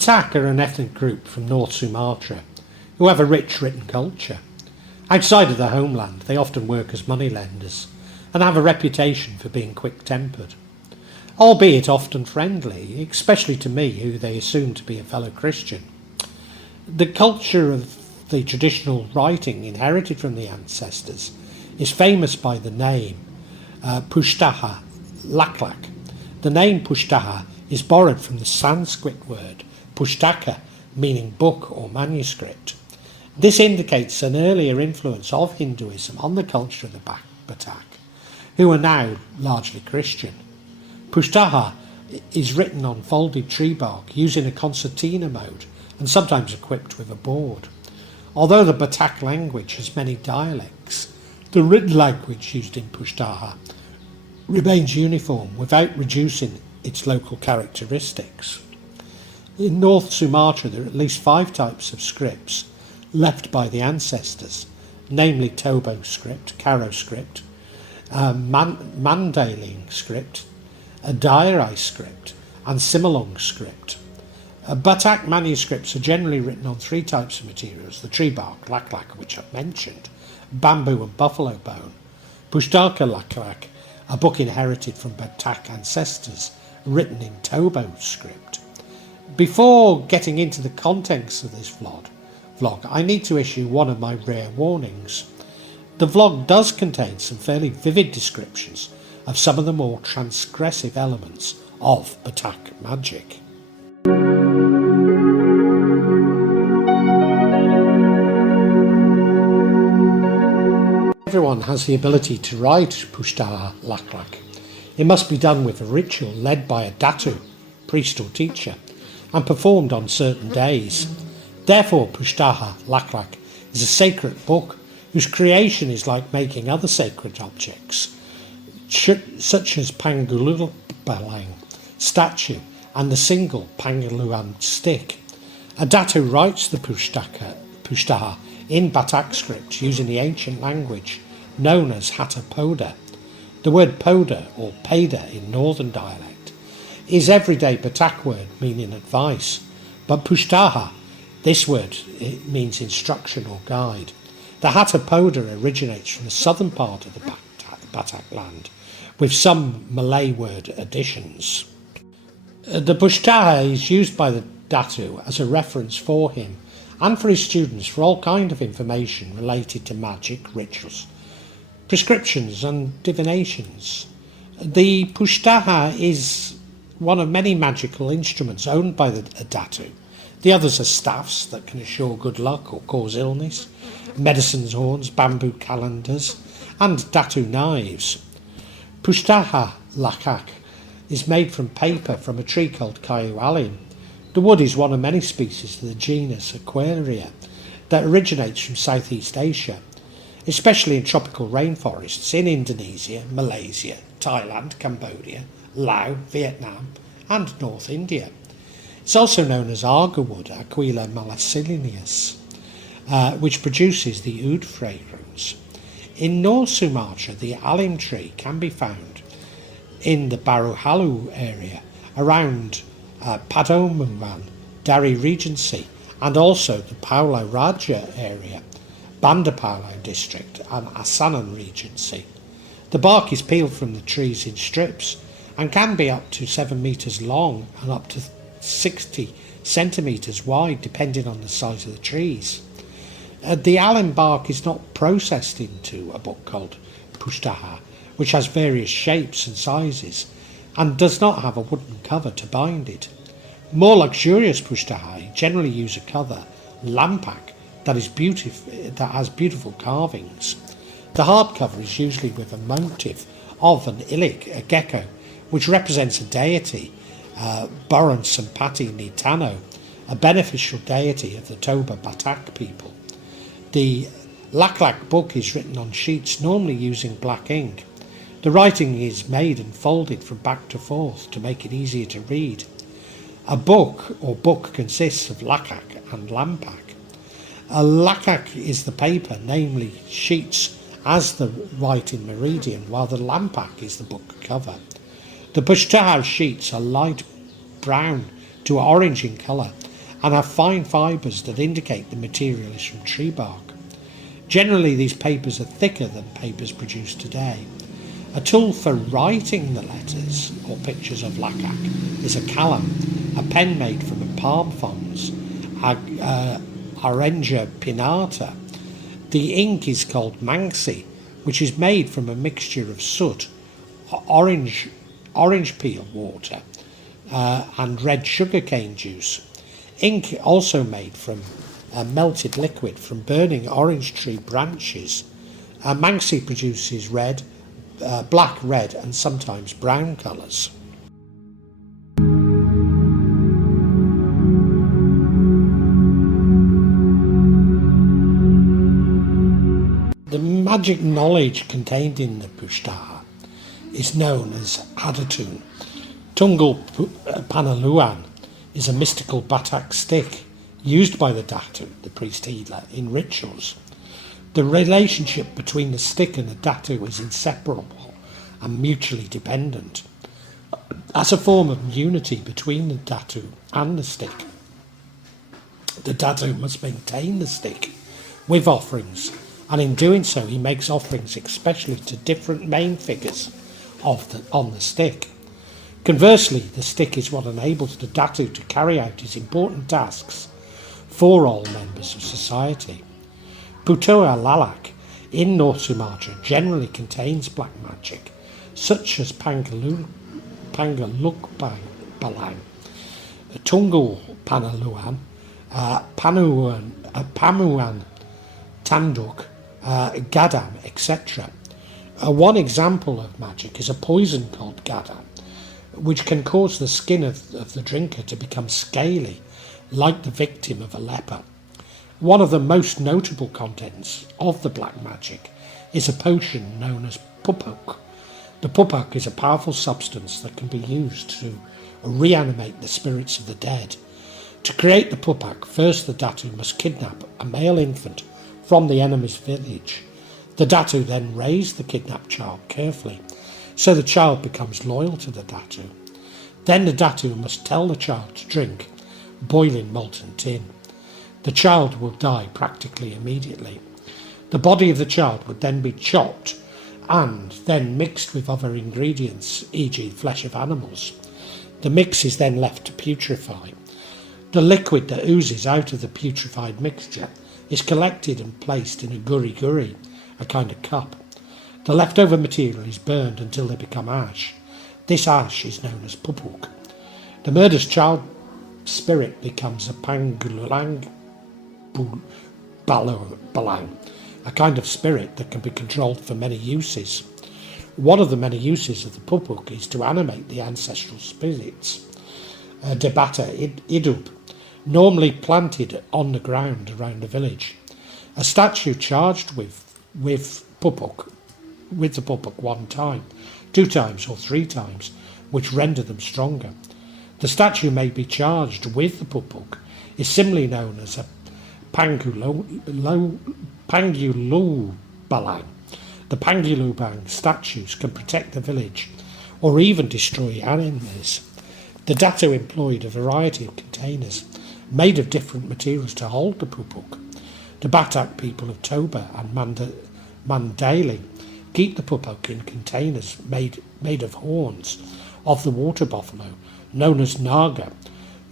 Batak are an ethnic group from North Sumatra who have a rich written culture. Outside of their homeland, they often work as moneylenders and have a reputation for being quick-tempered. Albeit often friendly, especially to me, who they assume to be a fellow Christian. The culture of the traditional writing inherited from the ancestors is famous by the name Pustaha Laklak. The name Pustaha is borrowed from the Sanskrit word pustaka, meaning book or manuscript. This indicates an earlier influence of Hinduism on the culture of the Batak, who are now largely Christian. Pustaha is written on folded tree bark using a concertina mode and sometimes equipped with a board. Although the Batak language has many dialects, the written language used in Pustaha remains uniform without reducing its local characteristics. In North Sumatra there are at least 5 types of scripts left by the ancestors, namely Tobo script, Karo script, Mandaling script, a Diary script and Similong script. Batak manuscripts are generally written on 3 types of materials: the tree bark, laklak, which I've mentioned, bamboo and buffalo bone. Pustaha Laklak, a book inherited from Batak ancestors, written in Tobo script. Before getting into the contents of this vlog, I need to issue one of my rare warnings. The vlog does contain some fairly vivid descriptions of some of the more transgressive elements of Batak magic. Everyone has the ability to write Pustaha Laklak. It must be done with a ritual led by a datu, priest or teacher, and performed on certain days. Therefore, Pustaha Laklak is a sacred book whose creation is like making other sacred objects, such as Pangulubalang statue and the single Pangaluan stick. A datu writes the Pustaha in Batak script using the ancient language known as Hatha Poda. The word Poda, or Pada in northern dialect, is everyday Batak word meaning advice, but Pustaha, this word, it means instruction or guide. The Hatha Poda originates from the southern part of the Batak land, with some Malay word additions. The Pustaha is used by the datu as a reference for him and for his students for all kind of information related to magic, rituals, prescriptions and divinations. The Pustaha is one of many magical instruments owned by the datu. The others are staffs that can assure good luck or cause illness, medicines horns, bamboo calendars and datu knives. Pustaha Laklak is made from paper from a tree called Kayu Alim. The wood is one of many species of the genus Aquaria that originates from Southeast Asia, especially in tropical rainforests in Indonesia, Malaysia, Thailand, Cambodia, Laos, Vietnam and North India. It's also known as arga wood, Aquila malassilineus, which produces the oud fragrance. In North Sumatra, the alim tree can be found in the Baruhalu area around Padomuman, Dari Regency, and also the Paulo Raja area, Banda Paulo district and Asanan Regency. The bark is peeled from the trees in strips and can be up to 7 metres long and up to 60 centimetres wide depending on the size of the trees. The alum bark is not processed into a book called Pustaha, which has various shapes and sizes and does not have a wooden cover to bind it. More luxurious Pustaha generally use a cover, lampak, that has beautiful carvings. The hardcover is usually with a motif of an ilik, a gecko, which represents a deity, Buran Sampati Nitano, a beneficial deity of the Toba Batak people. The Laklak book is written on sheets normally using black ink. The writing is made and folded from back to forth to make it easier to read. A book or book consists of laklak and lampak. A laklak is the paper, namely sheets, as the writing meridian, while the lampak is the book cover. The Pustaha sheets are light brown to orange in colour and have fine fibres that indicate the material is from tree bark. Generally, these papers are thicker than papers produced today. A tool for writing the letters or pictures of Laklak is a kalam, a pen made from a palm fronds, Arenga pinnata. The ink is called mangsi, which is made from a mixture of soot, orange peel water, and red sugarcane juice. Ink also made from a melted liquid from burning orange tree branches. Mangsi produces red, black, red, and sometimes brown colours. The magic knowledge contained in the Pustaha is known as Adatun. Tungal Panaluan is a mystical Batak stick used by the Datu, the priest healer, in rituals. The relationship between the stick and the Datu is inseparable and mutually dependent. As a form of unity between the Datu and the stick, the Datu must maintain the stick with offerings, and in doing so he makes offerings especially to different main figures on the stick. Conversely, the stick is what enables the Datu to carry out his important tasks for all members of society. Pustaha Laklak in North Sumatra generally contains black magic, such as Pangalukbalang, Tungal Panaluan, Pamuan, Tanduk, Gadam, etc. One example of magic is a poison called Gadam, which can cause the skin of the drinker to become scaly, like the victim of a leper. One of the most notable contents of the black magic is a potion known as pupuk. The pupuk is a powerful substance that can be used to reanimate the spirits of the dead. To create the pupuk, first the Datu must kidnap a male infant from the enemy's village. The Datu then raise the kidnapped child carefully, so the child becomes loyal to the Datu. Then the Datu must tell the child to drink boiling molten tin. The child will die practically immediately. The body of the child would then be chopped and then mixed with other ingredients, e.g. flesh of animals. The mix is then left to putrefy. The liquid that oozes out of the putrefied mixture is collected and placed in a guri, a kind of cup. The leftover material is burned until they become ash. This ash is known as pupuk. The murdered child spirit becomes a pangulang balang, a kind of spirit that can be controlled for many uses. One of the many uses of the pupuk is to animate the ancestral spirits, debata idub, normally planted on the ground around the village. A statue charged with the pupuk one time, 2 times or 3 times, which render them stronger. The statue may be charged with the pupuk is similarly known as a pangulubalang. The pangulubang statues can protect the village or even destroy enemies. The Datu employed a variety of containers made of different materials to hold the pupuk. The Batak people of Toba and Mandalay keep the pupuk in containers made of horns of the water buffalo, known as naga,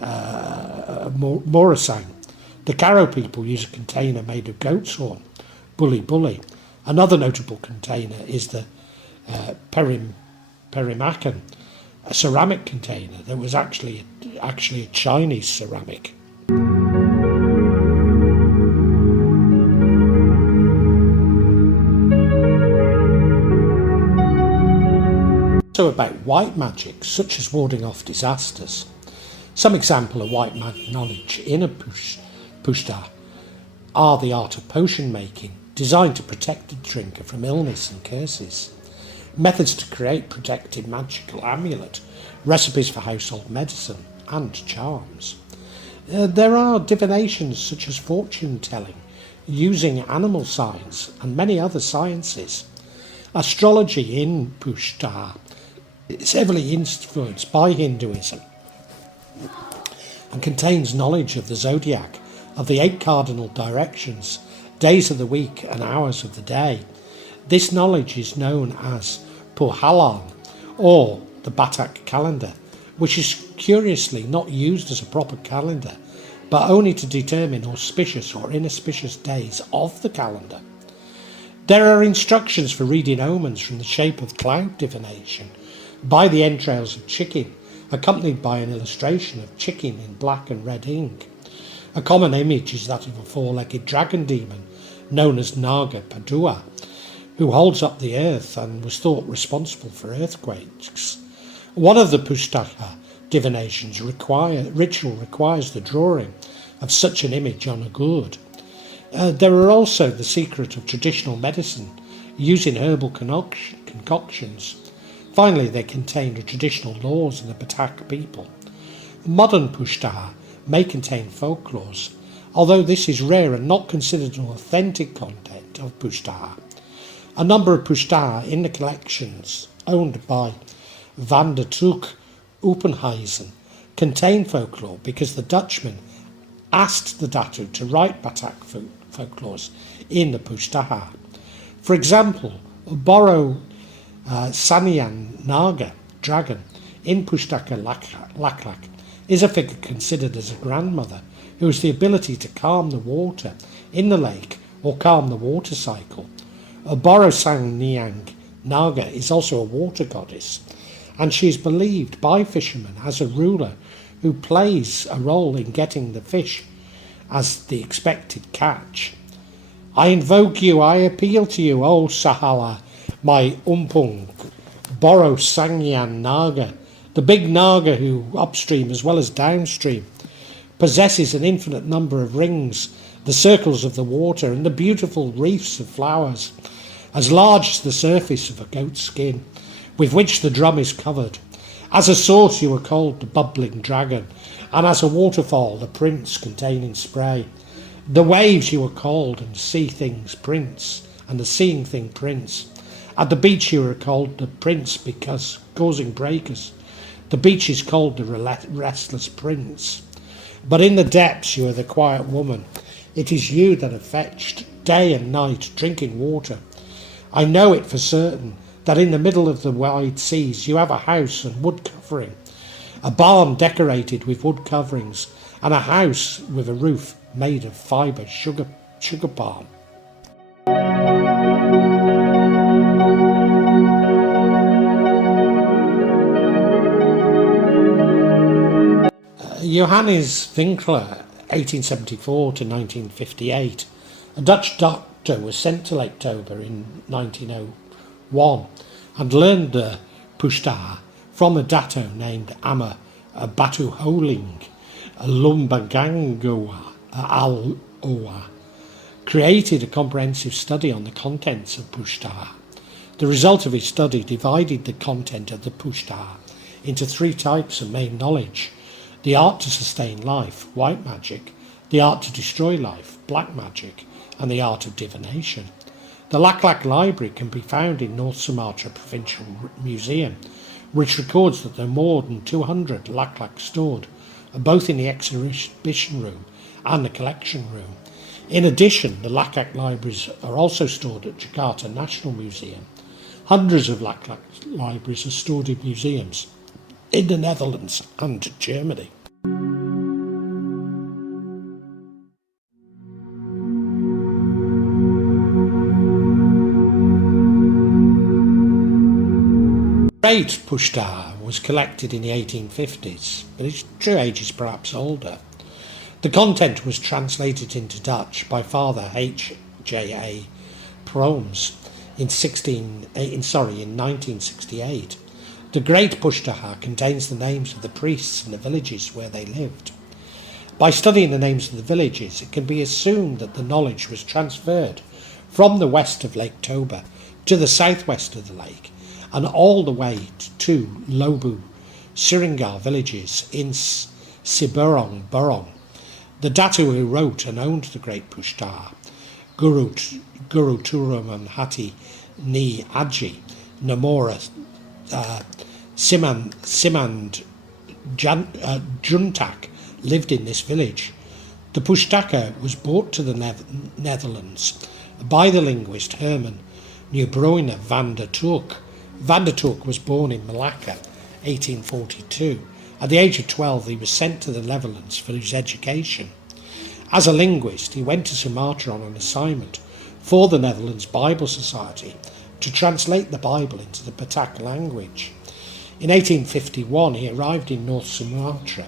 morasang. The Karo people use a container made of goat's horn, bully. Another notable container is the perimakan, a ceramic container that was actually a Chinese ceramic. So about white magic, such as warding off disasters. Some example of white magic knowledge in a pustaha are the art of potion making, designed to protect the drinker from illness and curses. Methods to create protective magical amulet, recipes for household medicine, and charms. There are divinations such as fortune telling, using animal signs, and many other sciences. Astrology in Pustaha is heavily influenced by Hinduism. and contains knowledge of the zodiac, of the 8 cardinal directions, days of the week and hours of the day. This knowledge is known as Puhalan, or the Batak calendar, which is curiously not used as a proper calendar, but only to determine auspicious or inauspicious days of the calendar. There are instructions for reading omens from the shape of cloud divination by the entrails of chicken, accompanied by an illustration of chicken in black and red ink. A common image is that of a 4-legged dragon demon known as Naga Padua, who holds up the earth and was thought responsible for earthquakes. One of the Pustaha divinations ritual requires the drawing of such an image on a gourd. There are also the secret of traditional medicine using herbal concoctions. Finally, they contain the traditional laws of the Batak people. Modern Pustaha may contain folklores, although this is rare and not considered an authentic content of Pustaha. A number of Pustaha in the collections owned by Van der Troek Openhuizen contain folklore because the Dutchman asked the Datu to write Batak folklores in the Pustaha. For example, Boro Sanyan Naga, dragon, in Pustaha Laklak is a figure considered as a grandmother who has the ability to calm the water in the lake or calm the water cycle. Boro Sanyan Naga is also a water goddess, and she is believed by fishermen as a ruler who plays a role in getting the fish as the expected catch. I invoke you, I appeal to you, O Sahala, my umpung, Boro Sangyan Naga, the big Naga who, upstream as well as downstream, possesses an infinite number of rings, the circles of the water, and the beautiful wreaths of flowers, as large as the surface of a goat's skin, with which the drum is covered. As a source you are called the bubbling dragon, and as a waterfall the prince containing spray. The waves you are called, and sea things prince, and the seeing thing prince. At the beach you are called the prince because causing breakers. The beach is called the restless prince. But in the depths you are the quiet woman. It is you that are fetched day and night drinking water. I know it for certain that in the middle of the wide seas you have a house and wood covering, a barn decorated with wood coverings, and a house with a roof made of fibre sugar palm. Johannes Winkler, 1874 to 1958, a Dutch doctor, was sent to Lake Toba in 1901 and learned the Pustaha from a Dato named Amma Batu Holing Lumbagangoa Al-Owa, created a comprehensive study on the contents of Pustaha. The result of his study divided the content of the Pustaha into 3 types of main knowledge: the art to sustain life, white magic; the art to destroy life, black magic; and the art of divination. The Laklak Library can be found in North Sumatra Provincial Museum, which records that there are more than 200 Laklak stored, both in the exhibition room and the collection room. In addition, the Laklak libraries are also stored at Jakarta National Museum. Hundreds of Laklak libraries are stored in museums in the Netherlands and Germany. Great Pustaha was collected in the 1850s, but its true age is perhaps older. The content was translated into Dutch by Father H.J.A. Promes in 1968. The Great Pustaha contains the names of the priests and the villages where they lived. By studying the names of the villages, it can be assumed that the knowledge was transferred from the west of Lake Toba to the southwest of the lake, and all the way to Lobu, Siringar villages in Siberong Burong. The Datu who wrote and owned the Great Pustaha, Guru Turaman Hati Ni Aji, Namora Simand Juntak, lived in this village. The pustaka was brought to the Netherlands by the linguist Herman Neubruiner van der Turk. Van der Turk was born in Malacca, 1842. At the age of 12, he was sent to the Netherlands for his education. As a linguist, he went to Sumatra on an assignment for the Netherlands Bible Society to translate the Bible into the Batak language. In 1851, he arrived in North Sumatra.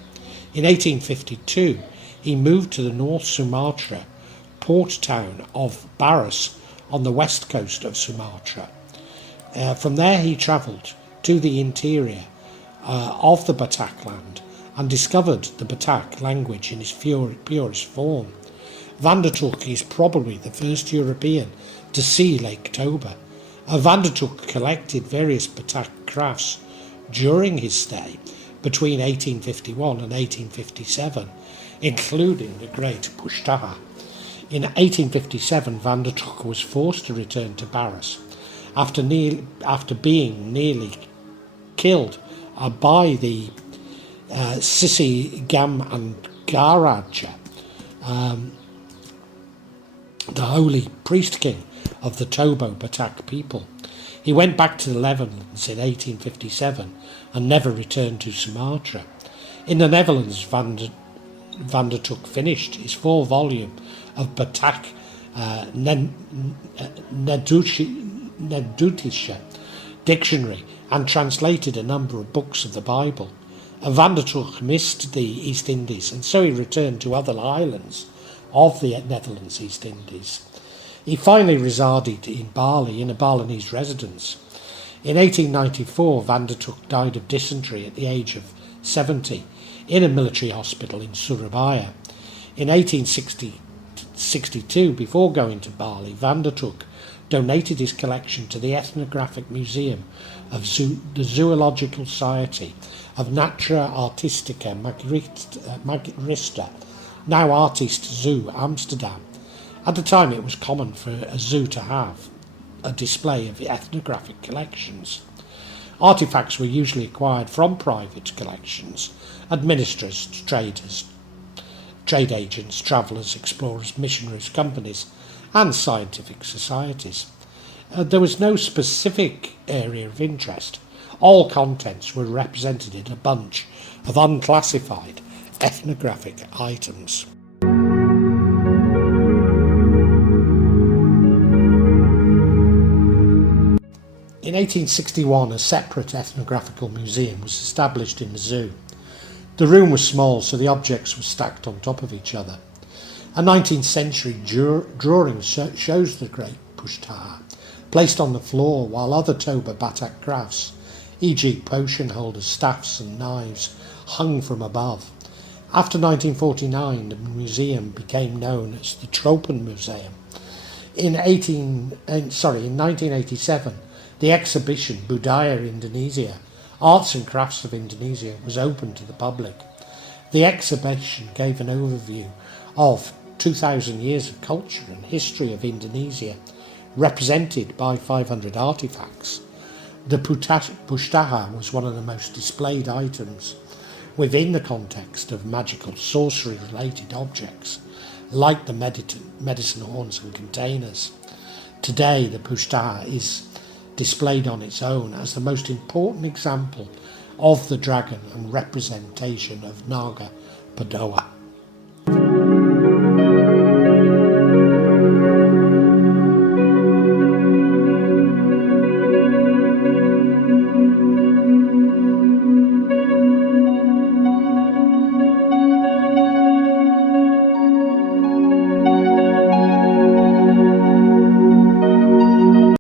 In 1852, he moved to the North Sumatra port town of Baras on the west coast of Sumatra. From there, he travelled to the interior of the Batak land and discovered the Batak language in its purest form. Van der Turk is probably the first European to see Lake Toba. Van der Turk collected various Batak crafts during his stay between 1851 and 1857, including the great Pustaha. In 1857, Van der Turk was forced to return to Baras after being nearly killed by the Sisi Gam and Garaja, the holy priest king of the Tobo Batak people. He went back to the Netherlands in 1857 and never returned to Sumatra. In the Netherlands, Van der Turk finished his 4-volume of Batak Nedutische dictionary and translated a number of books of the Bible. Van der Turk missed the East Indies, and so he returned to other islands of the Netherlands East Indies. He finally resided in Bali in a Balinese residence. In 1894, Van der Turk died of dysentery at the age of 70 in a military hospital in Surabaya. In 1862, before going to Bali, Van der Turk donated his collection to the Ethnographic Museum of the Zoological Society of Natura Artistica Magistrista, now Artist Zoo, Amsterdam. At the time, it was common for a zoo to have a display of ethnographic collections. Artifacts were usually acquired from private collections, administrators, traders, trade agents, travellers, explorers, missionaries, companies, and scientific societies. There was no specific area of interest. All contents were represented in a bunch of unclassified ethnographic items. In 1861, a separate ethnographical museum was established in the zoo. The room was small, so the objects were stacked on top of each other. A 19th century drawing shows the great Pustaha placed on the floor, while other Toba Batak crafts, e.g. potion holders, staffs and knives, hung from above. After 1949, the museum became known as the Tropen Museum. In 1987, the exhibition Budaya Indonesia, Arts and Crafts of Indonesia, was opened to the public. The exhibition gave an overview of 2,000 years of culture and history of Indonesia, represented by 500 artifacts. The Pustaha was one of the most displayed items within the context of magical sorcery-related objects, like the medicine horns and containers. Today, the Pustaha is displayed on its own as the most important example of the dragon and representation of Naga Padoa.